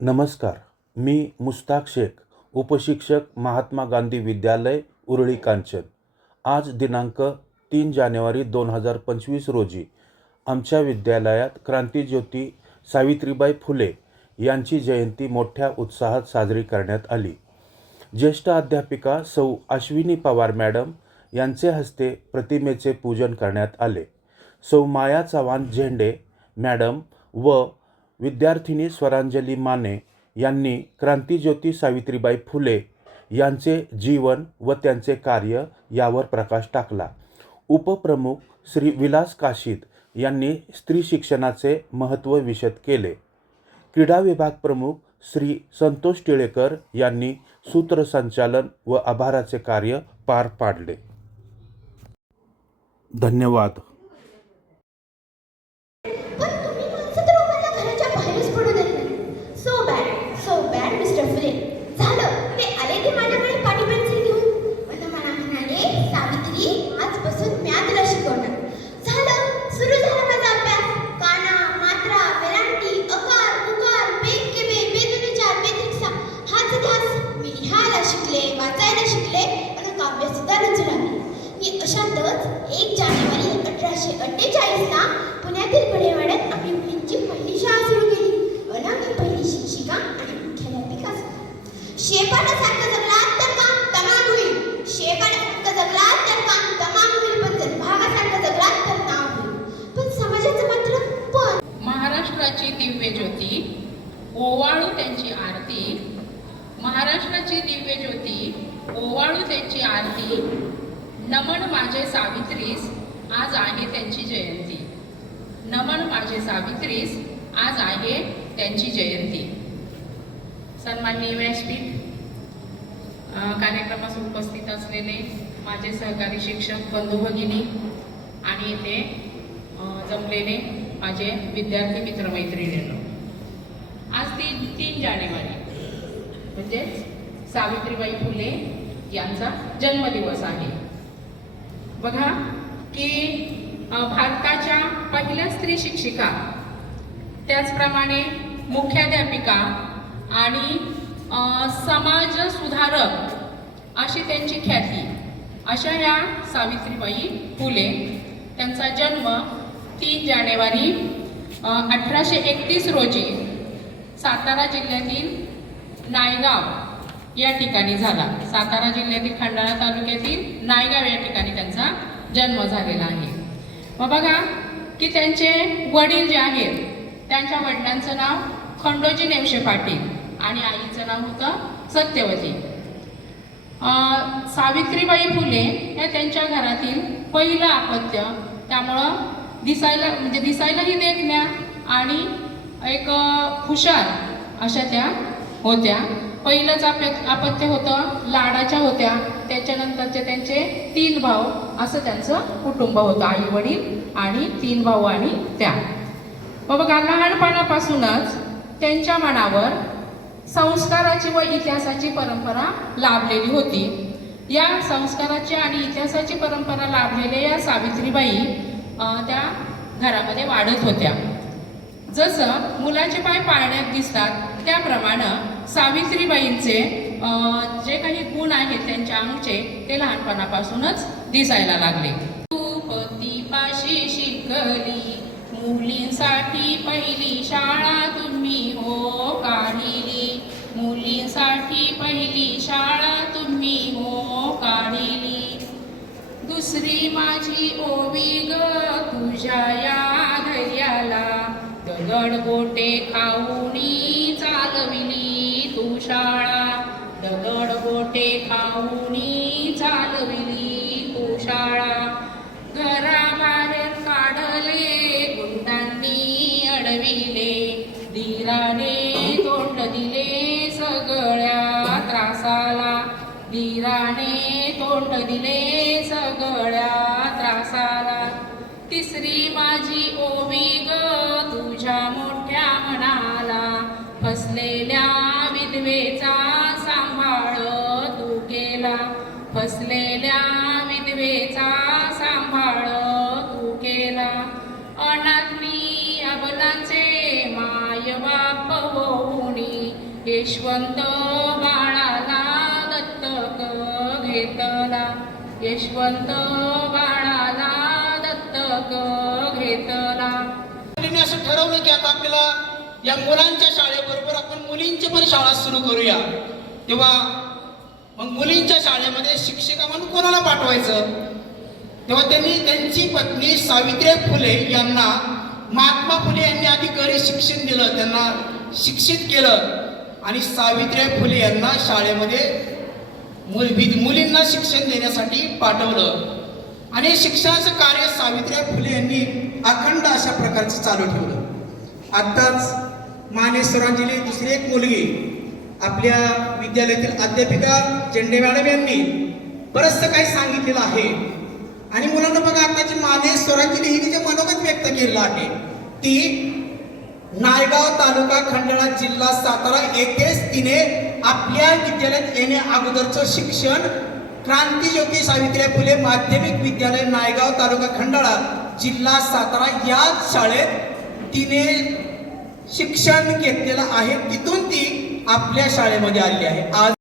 नमस्कार. मी मुस्ताक शेख, उपशिक्षक, महात्मा गांधी विद्यालय, उरळी कांचन. आज दिनांक 3 जानेवारी 2025 रोजी आमच्या विद्यालयात क्रांतीज्योती सावित्रीबाई फुले यांची जयंती मोठ्या उत्साहात साजरी करण्यात आली. ज्येष्ठ अध्यापिका सौ अश्विनी पवार मॅडम यांचे हस्ते प्रतिमेचे पूजन करण्यात आले. सौ माया चव्हाण झेंडे मॅडम व विद्यार्थिनी स्वरांजली माने यांनी क्रांतीज्योती सावित्रीबाई फुले यांचे जीवन व त्यांचे कार्य यावर प्रकाश टाकला. उपप्रमुख श्री विलास काशीद यांनी स्त्री शिक्षणाचे महत्त्व विशद केले. क्रीडा विभाग प्रमुख श्री संतोष टिळेकर यांनी सूत्रसंचालन व आभाराचे कार्य पार पाडले. धन्यवाद. अशातच 1 जानेवारी 1848ला पुण्यातील बडेवाड्यात आम्ही मुलींची पहिली शाळा सुरू केली. आम्ही पहिली शिक्षिका आणि मुख्याध्यापिका. शेपाटासारखं जगलात तर काम तमाम होईल. शेपाटासारखं जगलात तर काम तमाम होईल, पण जर भागासारखं जगलात तर नाव होईल. पण समाजाचं मात्र पण. महाराष्ट्राची दिव्य ज्योती ओवाळू त्यांची आरती. महाराष्ट्राची दिव्य ज्योती ओवाळू त्यांची आरती. नमन माझे सावित्रीस, आज आहे त्यांची जयंती. नमन माझे सावित्रीस, आज आहे त्यांची जयंती. सन्माननीय व्यासपीठ, कार्यक्रमास उपस्थित असलेले माझे सहकारी शिक्षक बंधू भगिनी आणि येथे जमलेले माझे विद्यार्थी मित्रमैत्रिणींनो, आज 3 जानेवारी म्हणजेच सावित्रीबाई फुले यांचा जन्मदिवस आहे. बघा की भारताच्या पहिल्या स्त्री शिक्षिका, त्याचप्रमाणे मुख्याध्यापिका आणि समाज सुधारक अशी त्यांची ख्याती. अशा ह्या सावित्रीबाई फुले, त्यांचा जन्म 3 जानेवारी 1831 रोजी सातारा जिल्ह्यातील नायगाव या ठिकाणी झाला. सातारा जिल्ह्यातील खंडाळा तालुक्यातील नायगाव या ठिकाणी त्यांचा जन्म झालेला आहे. मग बघा की त्यांचे वडील जे आहेत, त्यांच्या वडिलांचं नाव खंडोजी नेवशे पाटील आणि आईचं नाव होतं सत्यवती. सावित्रीबाई फुले या त्यांच्या घरातील पहिलं अपत्य, त्यामुळं दिसायलाही देखण्या आणि एक हुशार अशा त्या होत्या. पहिलंच अपत्य होतं, लाडाच्या होत्या. त्याच्यानंतरचे त्यांचे 3 भाऊ असं त्यांचं कुटुंब होतं, आई वडील आणि 3 भाऊ आणि त्या. बघा, लहानपणापासूनच त्यांच्या मनावर संस्काराची व इतिहासाची परंपरा लाभलेली होती. या संस्काराची आणि इतिहासाची परंपरा लाभलेल्या या सावित्रीबाई त्या घरामध्ये वाढत होत्या. जसं मुलाचे पाय पाळण्यात दिसतात, त्याप्रमाणे सावित्रीबाईंचे जे काही गुण आहेत त्यांच्या अंगचे, ते लहानपणापासूनच दिसायला लागले. पतीपाशी शिकली, मुलींसाठी पहिली शाळा तुम्ही हो काढिली. मुलींसाठी पहिली शाळा तुम्ही हो काढिली. दुसरी माझी ओवी ग तुझ्या या धैर्याला, दगड गोटे खाऊनी चालविली तू शाळा. दगड गोटे खाऊनी चालविली तू शाळा. घराबाहेर काढले गुंडांनी अडविले, धीराने तोंड दिले सगळ्या त्रासाला. धीराने तोंड दिले सगळ्या त्रासाला. तिसरी माझी ओवी ग तुझ्या मोठ्या मनाला, फसलेल्या विधवेचा सांभाळ तू केला. फसलेल्या विधवेचा सांभाळ तू केला. अनाथनी अबलाचे माय बाप होऊनी, यशवंत बाळाला दत्तक घेतला, यशवंत बाळाला दत्तक घेतला. मुलींनी असं ठरवलं की आता आपल्याला या मुलांच्या शाळेबरोबर आपण मुलींची पण शाळा सुरू करूया. तेव्हा मग मुलींच्या शाळेमध्ये शिक्षिका म्हणून कोणाला पाठवायचं? तेव्हा त्यांनी त्यांची पत्नी सावित्रीबाई फुले यांना महात्मा फुले यांनी आधी घरी शिक्षण दिलं, त्यांना शिक्षित केलं आणि सावित्रीबाई फुले यांना शाळेमध्ये मुलींना शिक्षण देण्यासाठी पाठवलं. आणि शिक्षणाचं कार्य सावित्रीबाई फुले यांनी अखंड अशा प्रकारचं चालू ठेवलं. आत्ताच मानेसरांची दुसरी एक मुलगी आपल्या विद्यालयातील अध्यापिका झेंडे मॅडम यांनी बरंचसं काही सांगितलेलं आहे. आणि मुलांना बघा, आताची मानेसरांची हिने जे मनोगत व्यक्त केलेलं आहे ती नायगाव तालुका खंडाळा जिल्हा सातारा येथेच तिने आपल्या विद्यालयात येण्या अगोदरचं शिक्षण क्रांतीज्योती सावित्रीबाई फुले माध्यमिक विद्यालय नायगाव तालुका खंडाळा जिल्हा सातारा या शाळेत तिने शिक्षण घेतलेलं आहे. तिथून ती आपल्या शाळेमध्ये आलेली आहे. आज